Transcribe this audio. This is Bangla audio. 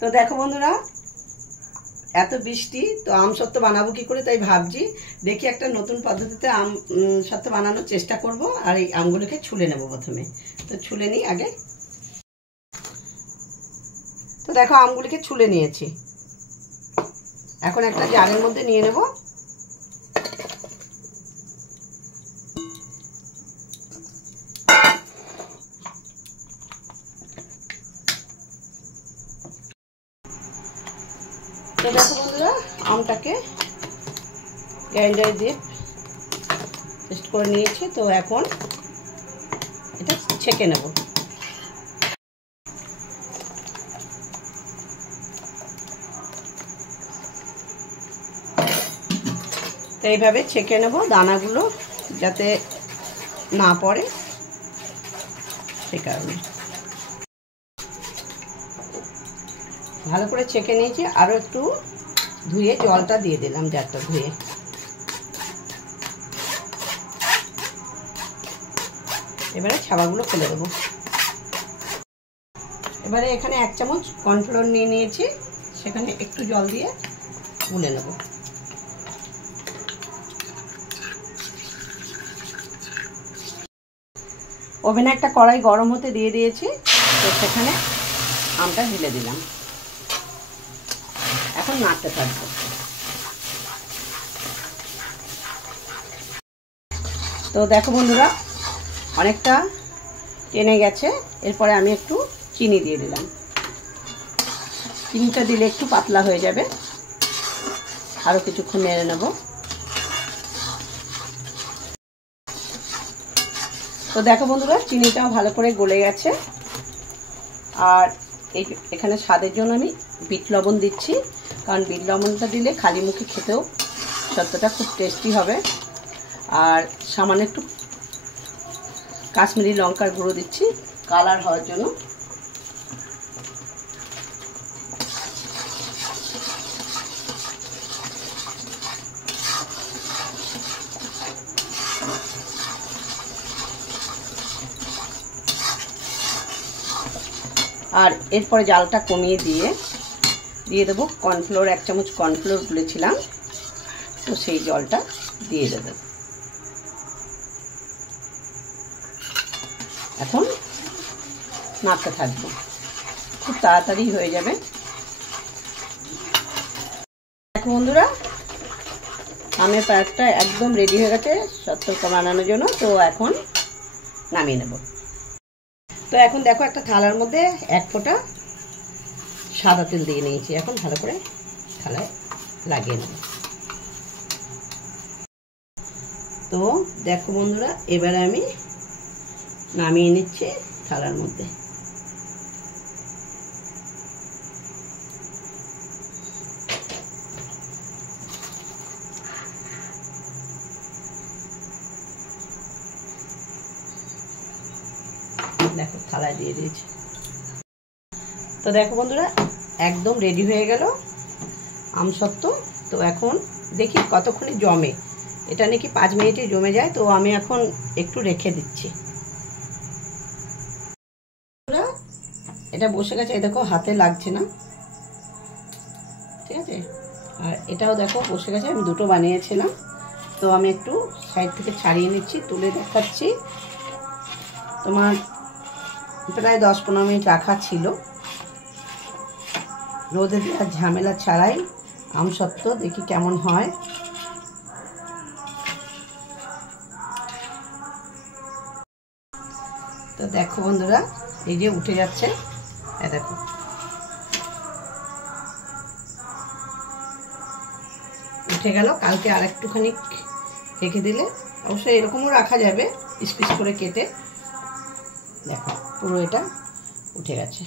তো দেখো বন্ধুরা, এত বৃষ্টি, তো আম সত্ত্ব বানাবো কি করে, তাই ভাবছি দেখি একটা নতুন পদ্ধতিতে আম সত্ত্ব বানানোর চেষ্টা করব। আর এই আমগুলোকে ছুলে নেব প্রথমে। তো ছুলে নিই আগে। তো দেখো আমগুলিকে ছুলে নিয়েছি। এখন একটা জারের মধ্যে নিয়ে নেব। তো দেখো বন্ধুরা, আমটাকে গ্রাইন্ডারে দিয়ে পেস্ট করে নিয়েছি। তো এখন এটা ছেঁকে নেব। তো এইভাবে ছেঁকে নেব, দানাগুলো যাতে না পড়ে সে কারণে। ভালো করে ছেঁকে নিয়েছি। আরও একটু ধুয়ে জলটা দিয়ে দিলাম, জারটা ধুয়ে। এবারে ছাবাগুলো ফেলে দেবো। এবারে এখানে 1 চামচ কর্নফ্লোর নিয়ে নিয়েছি, সেখানে একটু জল দিয়ে গুলে নেব। ওভেনে একটা কড়াই গরম হতে দিয়ে দিয়েছি, তো সেখানে আমটা ঢেলে দিলাম। এখন নাড়তে থাকবো। তো দেখো বন্ধুরা, অনেকটা টেনে গেছে। এরপরে আমি একটু চিনি দিয়ে দিলাম। চিনিটা দিলে একটু পাতলা হয়ে যাবে। আরও কিছুক্ষণ নেড়ে নেব। তো দেখো বন্ধুরা, চিনিটাও ভালো করে গলে গেছে। আর এখানে স্বাদের জন্য আমি বিট লবণ দিচ্ছি, কারণ বিট লবণটা দিলে খালি মুখে খেতেও সত্যটা খুব টেস্টি হবে। আর সামান্য একটু কাশ্মীরি লঙ্কার গুঁড়ো দিচ্ছি কালার হওয়ার জন্য। আর এরপরে জালটা কমিয়ে দিয়ে দেবো কর্নফ্লোর। 1 চামচ কর্নফ্লোর গুলেছিলাম, তো সেই জলটা দিয়ে দেবো। এখন নাড়তে থাকবো, খুব তাড়াতাড়ি হয়ে যাবে। দেখো বন্ধুরা, আমের পায়েসটা একদম রেডি হয়ে গেছে সত্তরটা বানানোর জন্য। তো এখন নামিয়ে নেব। তো এখন দেখো, একটা থালার মধ্যে 1 ফোঁটা সাদা তেল দিয়ে নিয়েছি। এখন ভালো করে থালায় লাগিয়ে নেব। তো দেখো বন্ধুরা, এবারে আমি নামিয়ে নিচ্ছি থালার মধ্যে। দেখো থালায় দিয়ে দিয়েছি। তো দেখো বন্ধুরা, একদম রেডি হয়ে গেল আমসত্ত্ব। তো এখন দেখি কতক্ষণে জমে। এটা নাকি 5 মিনিটে জমে যায়। তো আমি এখন একটু রেখে দিচ্ছি। এটা বসে গেছে, এই দেখো হাতে লাগছে না, ঠিক আছে। আর এটাও দেখো বসে গেছে। আমি দুটো বানিয়েছিলাম, তো আমি একটু সাইড থেকে ছাড়িয়ে নিচ্ছি, তুলে দেখাচ্ছি। তোমার প্রায় 10-15 মিনিট রাখা ছিল রোদে দেওয়ার ঝামেলা ছাড়াই আমসত্ত্ব। দেখি কেমন হয়। তো দেখো বন্ধুরা, এই যে উঠে যাচ্ছে, এই দেখো। উঠে গেল। কালকে আর একটুখানি রেখে দিলে অবশ্যই এরকমও রাখা যাবে, পিস পিস করে কেটে। দেখো পুরো এটা উঠে গেছে।